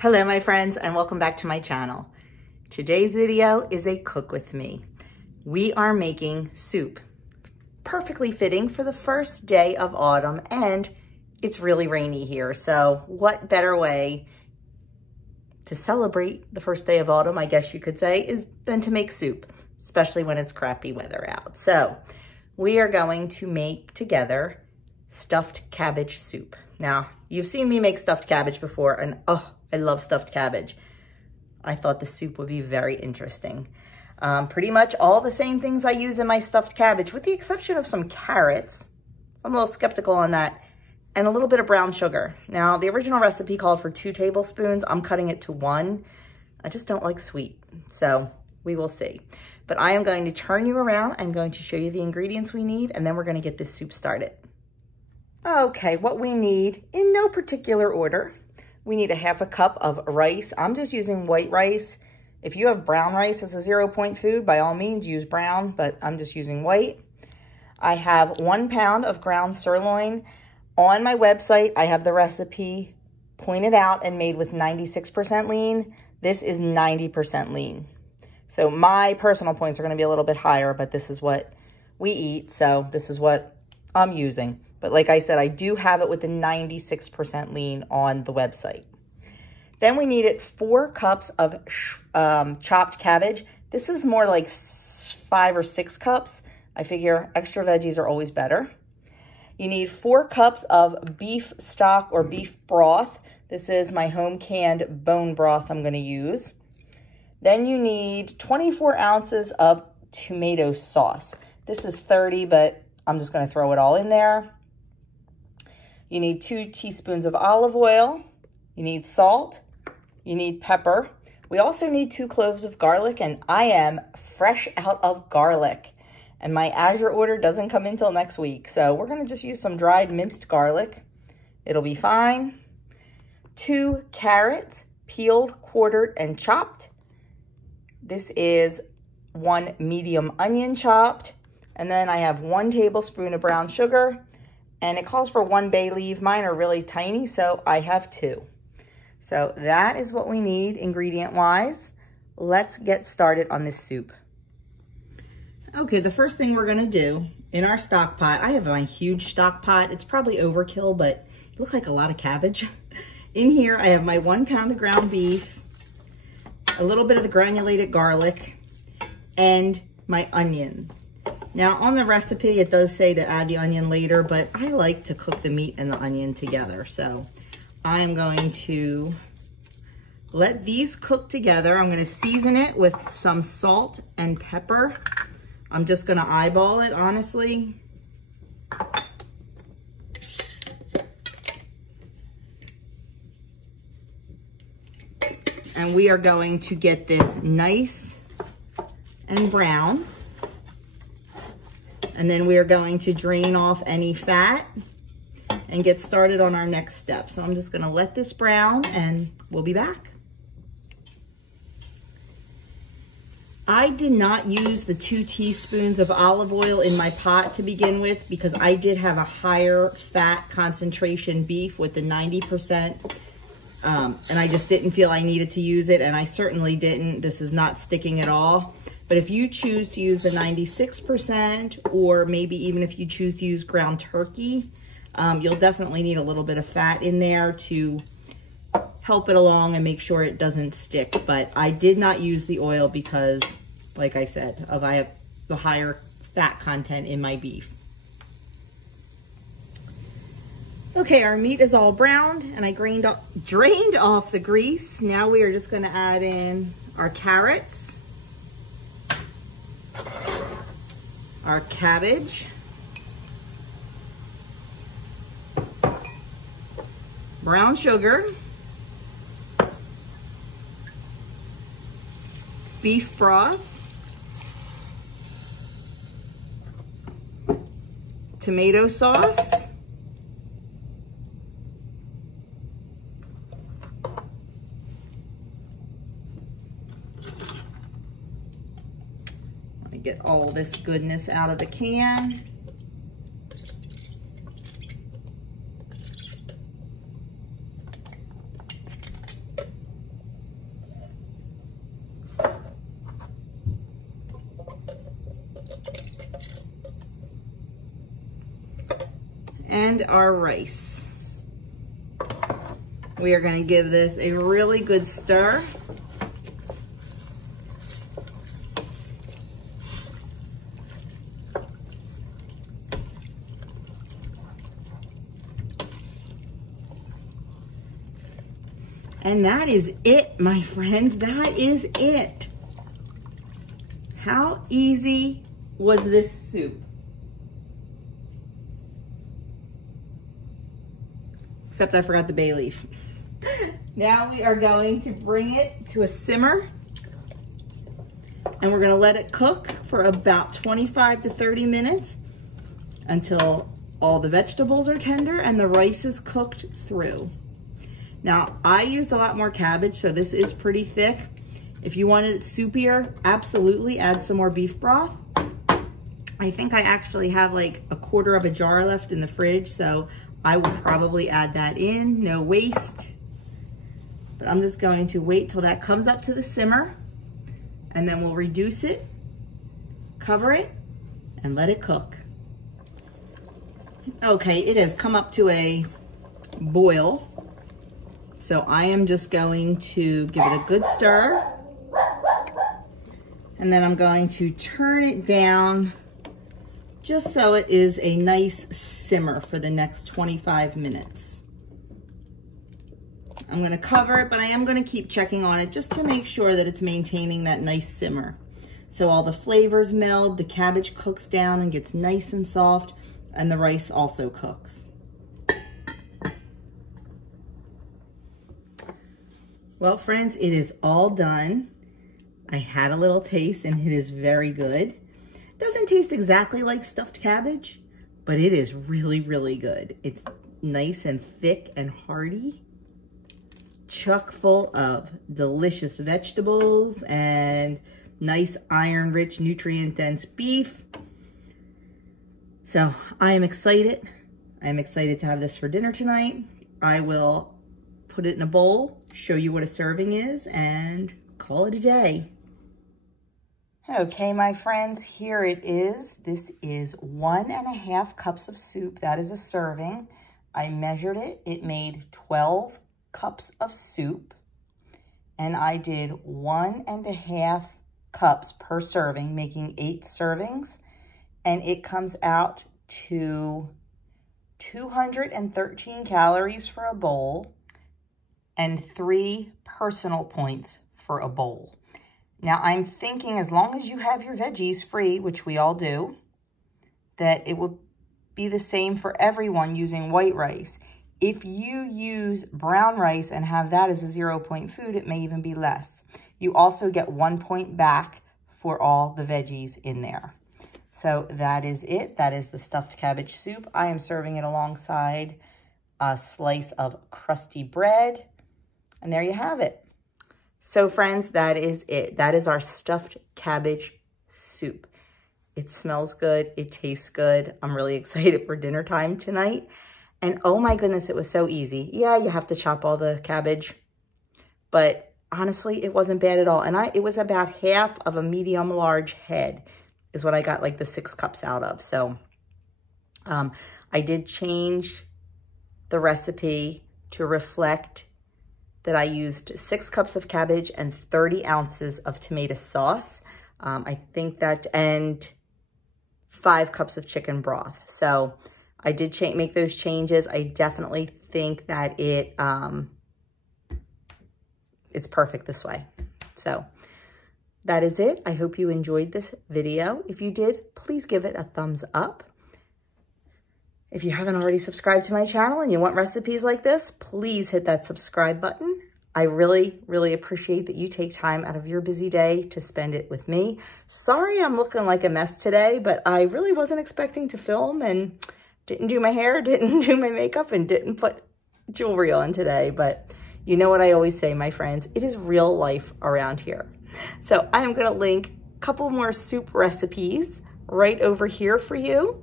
Hello my friends and welcome back to my channel. Today's video is a cook with me. We are making soup. Perfectly fitting for the first day of autumn, and it's really rainy here, so what better way to celebrate the first day of autumn, I guess you could say, than to make soup, especially when it's crappy weather out. So we are going to make together stuffed cabbage soup. Now, you've seen me make stuffed cabbage before, and oh, I love stuffed cabbage. I thought the soup would be very interesting. Pretty much all the same things I use in my stuffed cabbage, with the exception of some carrots. I'm a little skeptical on that. And a little bit of brown sugar. Now, the original recipe called for 2 tablespoons. I'm cutting it to 1. I just don't like sweet, so we will see. But I am going to turn you around. I'm going to show you the ingredients we need, and then we're gonna get this soup started. Okay, what we need, in no particular order, we need a 1/2 cup of rice. I'm just using white rice. If you have brown rice as a 0-point food, by all means use brown, but I'm just using white. I have 1 pound of ground sirloin. On my website, I have the recipe pointed out and made with 96% lean. This is 90% lean. So my personal points are gonna be a little bit higher, but this is what we eat, so this is what I'm using. But like I said, I do have it with the 96% lean on the website. Then we needed 4 cups of chopped cabbage. This is more like 5 or 6 cups. I figure extra veggies are always better. You need 4 cups of beef stock or beef broth. This is my home canned bone broth I'm gonna use. Then you need 24 ounces of tomato sauce. This is 30, but I'm just gonna throw it all in there. You need 2 teaspoons of olive oil. You need salt. You need pepper. We also need 2 cloves of garlic, and I am fresh out of garlic. And my Azure order doesn't come in till next week. So we're gonna just use some dried minced garlic. It'll be fine. 2 carrots, peeled, quartered, and chopped. This is 1 medium onion chopped. And then I have 1 tablespoon of brown sugar. And it calls for 1 bay leaf. Mine are really tiny, so I have 2. So that is what we need ingredient-wise. Let's get started on this soup. Okay, the first thing we're gonna do in our stock pot, I have my huge stock pot. It's probably overkill, but it looks like a lot of cabbage. In here, I have my 1 pound of ground beef, a little bit of the granulated garlic, and my onion. Now, on the recipe, it does say to add the onion later, but I like to cook the meat and the onion together. So I am going to let these cook together. I'm gonna season it with some salt and pepper. I'm just gonna eyeball it, honestly. And we are going to get this nice and brown. And then we are going to drain off any fat and get started on our next step. So I'm just gonna let this brown and we'll be back. I did not use the 2 teaspoons of olive oil in my pot to begin with because I did have a higher fat concentration beef with the 90%. And I just didn't feel I needed to use it, and I certainly didn't. This is not sticking at all. But if you choose to use the 96%, or maybe even if you choose to use ground turkey, you'll definitely need a little bit of fat in there to help it along and make sure it doesn't stick. But I did not use the oil because, like I said, I have the higher fat content in my beef. Okay, our meat is all browned and I drained off the grease. Now we are just gonna add in our carrots, our cabbage, brown sugar, beef broth, tomato sauce, let me get all this goodness out of the can. and our rice. We are going to give this a really good stir. And that is it, my friends. That is it. How easy was this soup? Except I forgot the bay leaf. Now we are going to bring it to a simmer, and we're going to let it cook for about 25 to 30 minutes until all the vegetables are tender and the rice is cooked through. Now, I used a lot more cabbage, so this is pretty thick. If you wanted it soupier, absolutely add some more beef broth. I think I actually have like a quarter of a jar left in the fridge, so I will probably add that in, no waste. But I'm just going to wait till that comes up to the simmer, and then we'll reduce it, cover it, and let it cook. Okay, it has come up to a boil. So I am just going to give it a good stir, and then I'm going to turn it down just so it is a nice simmer for the next 25 minutes. I'm going to cover it, but I am going to keep checking on it just to make sure that it's maintaining that nice simmer. So all the flavors meld, the cabbage cooks down and gets nice and soft, and the rice also cooks. Well, friends, it is all done. I had a little taste and it is very good. Doesn't taste exactly like stuffed cabbage, but it is really, really good. It's nice and thick and hearty, chock full of delicious vegetables and nice iron-rich, nutrient-dense beef. So I am excited. I am excited to have this for dinner tonight. I will put it in a bowl, show you what a serving is, and call it a day. Okay, my friends, here it is. This is 1.5 cups of soup. That is a serving. I measured it. It made 12 cups of soup, and I did 1.5 cups per serving, making 8 servings, and it comes out to 213 calories for a bowl and 3 personal points for a bowl. Now, I'm thinking as long as you have your veggies free, which we all do, that it will be the same for everyone using white rice. If you use brown rice and have that as a 0-point food, it may even be less. You also get 1 point back for all the veggies in there. So that is it. That is the stuffed cabbage soup. I am serving it alongside a slice of crusty bread. And there you have it. So friends, that is it. That is our stuffed cabbage soup. It smells good. It tastes good. I'm really excited for dinner time tonight. And oh my goodness, it was so easy. Yeah, you have to chop all the cabbage, but honestly, it wasn't bad at all. And it was about half of a medium large head is what I got like the 6 cups out of. So I did change the recipe to reflect that I used 6 cups of cabbage and 30 ounces of tomato sauce. I think that, and 5 cups of chicken broth. So I did make those changes. I definitely think that it's perfect this way. So that is it. I hope you enjoyed this video. If you did, please give it a thumbs up. If you haven't already subscribed to my channel and you want recipes like this, please hit that subscribe button. I really, really appreciate that you take time out of your busy day to spend it with me. Sorry I'm looking like a mess today, but I really wasn't expecting to film and didn't do my hair, didn't do my makeup, and didn't put jewelry on today. But you know what I always say, my friends, it is real life around here. So I am gonna link a couple more soup recipes right over here for you.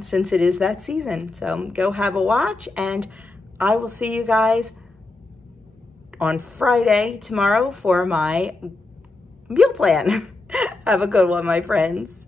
Since it is that season. So go have a watch, and I will see you guys on Friday tomorrow for my meal plan. Have a good one, my friends.